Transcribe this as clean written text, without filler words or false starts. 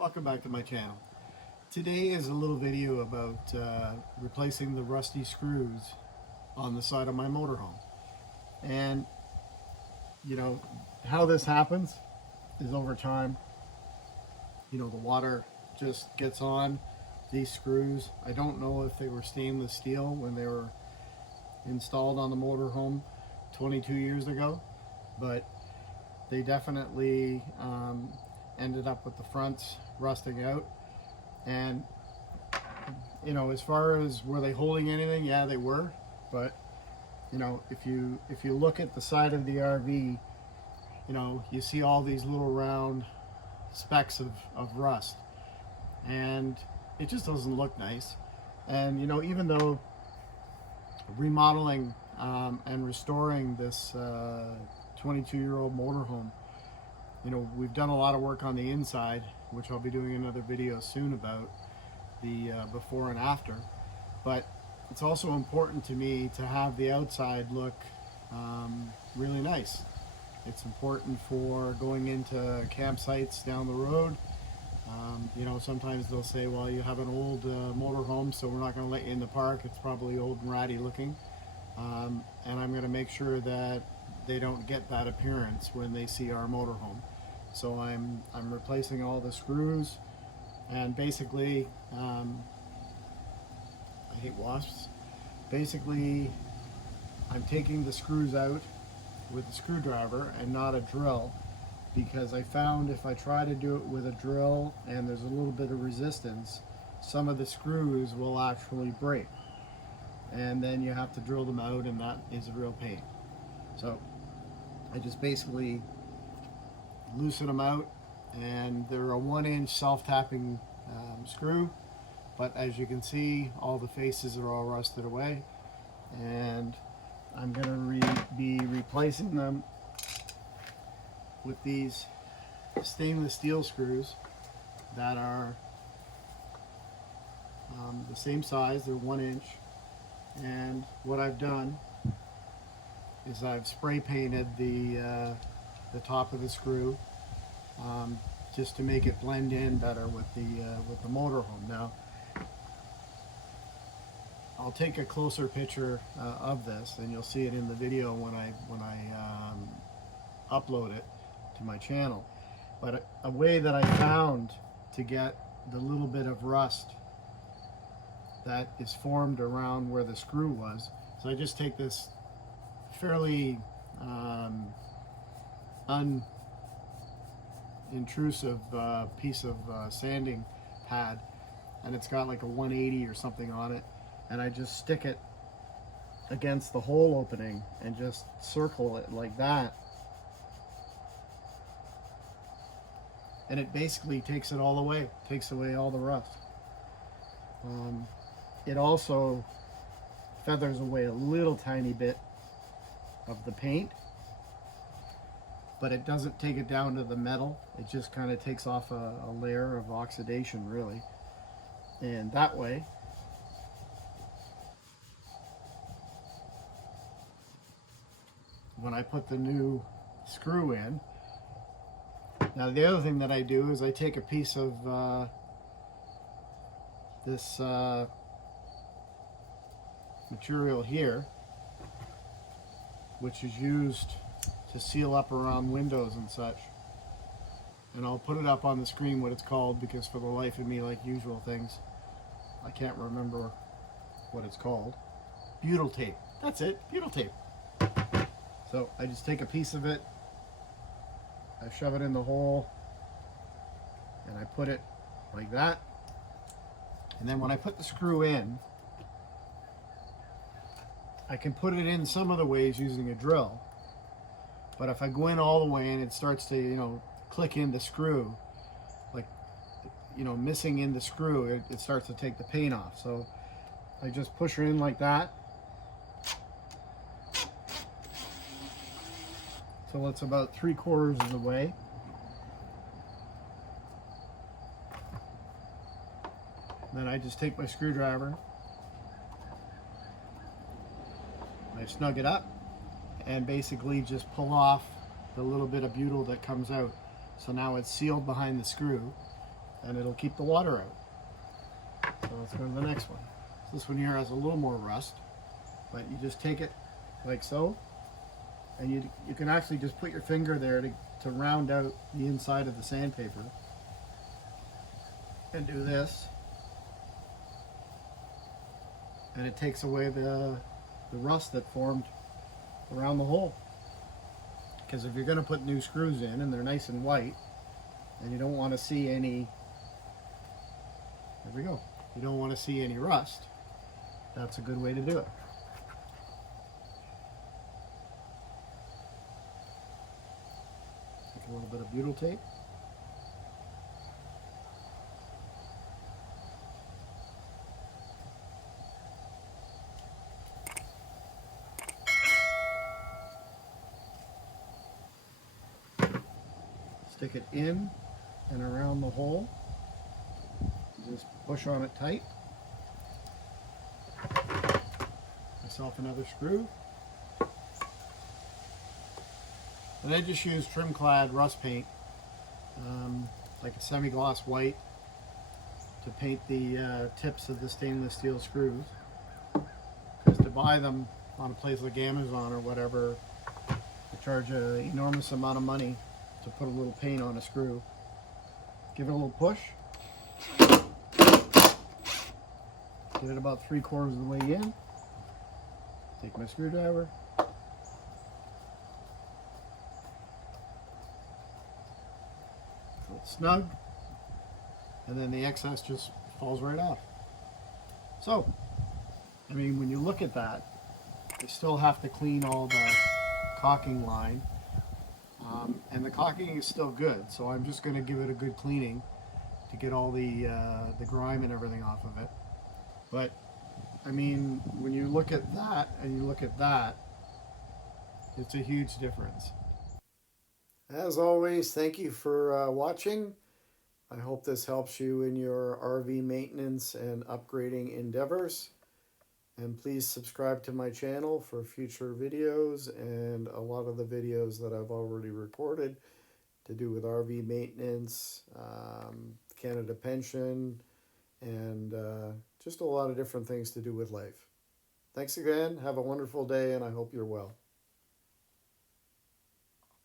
Welcome back to my channel. Today is a little video about replacing the rusty screws on the side of my motorhome. And you know how this happens is over time, the water just gets on these screws. I don't know if they were stainless steel when they were installed on the motorhome 22 years ago, but they definitely ended up with the fronts rusting out. And as far as were they holding anything, yeah, they were, but if you look at the side of the RV, you see all these little round specks of rust, and it just doesn't look nice. And even though remodeling and restoring this 22-year-old motorhome, we've done a lot of work on the inside, which I'll be doing another video soon about the before and after. But it's also important to me to have the outside look really nice. It's important for going into campsites down the road. Sometimes they'll say, well, you have an old motorhome, so we're not going to let you in the park. It's probably old and ratty looking. And I'm going to make sure that they don't get that appearance when they see our motorhome. So I'm replacing all the screws, and basically, I hate wasps. Basically, I'm taking the screws out with a screwdriver and not a drill, because I found if I try to do it with a drill and there's a little bit of resistance, some of the screws will actually break, and then you have to drill them out, and that is a real pain. So I just basically loosen them out, and they're a 1-inch self-tapping screw, but as you can see, all the faces are all rusted away, and I'm going to be replacing them with these stainless steel screws that are the same size. They're 1 inch, and what I've done is I've spray painted the top of the screw just to make it blend in better with the motorhome. Now I'll take a closer picture of this, and you'll see it in the video when I upload it to my channel. But a way that I found to get the little bit of rust that is formed around where the screw was, so I just take this fairly unintrusive piece of sanding pad, and it's got like a 180 or something on it, and I just stick it against the hole opening and just circle it like that, and it basically takes it all away, takes away all the rust. It also feathers away a little tiny bit of the paint, but it doesn't take it down to the metal. It just kind of takes off a layer of oxidation, really. And that way, when I put the new screw in, now the other thing that I do is I take a piece of this material here, which is used to seal up around windows and such, and I'll put it up on the screen what it's called, because for the life of me, like usual things, I can't remember what it's called. Butyl tape, that's it, butyl tape. So I just take a piece of it, I shove it in the hole, and I put it like that, and then when I put the screw in, I can put it in some of the ways using a drill, but if I go in all the way and it starts to click in the screw, like missing in the screw, it starts to take the paint off. So I just push her in like that till it's about 3/4 of the way. Then I just take my screwdriver, I snug it up, and basically just pull off the little bit of butyl that comes out. So now it's sealed behind the screw, and it'll keep the water out. So let's go to the next one. So this one here has a little more rust, but you just take it like so, and you can actually just put your finger there to round out the inside of the sandpaper, and do this, and it takes away the rust that formed around the hole. Because if you're going to put new screws in and they're nice and white, and you don't want to see any, there we go, you don't want to see any rust, that's a good way to do it. Take a little bit of butyl tape. Stick it in and around the hole. Just push on it tight. Myself another screw. And I just use trim clad rust paint, like a semi-gloss white, to paint the tips of the stainless steel screws. Because to buy them on a place like Amazon or whatever, they charge an enormous amount of money to put a little paint on a screw. Give it a little push. Get it about 3/4 of the way in. Take my screwdriver. Pull it snug. And then the excess just falls right off. So, I mean, when you look at that, you still have to clean all the caulking line. And the caulking is still good, so I'm just going to give it a good cleaning to get all the grime and everything off of it. But I mean, when you look at that and you look at that, it's a huge difference. As always, thank you for watching. I hope this helps you in your RV maintenance and upgrading endeavors. And please subscribe to my channel for future videos and a lot of the videos that I've already recorded to do with RV maintenance, Canada pension, and just a lot of different things to do with life. Thanks again. Have a wonderful day, and I hope you're well.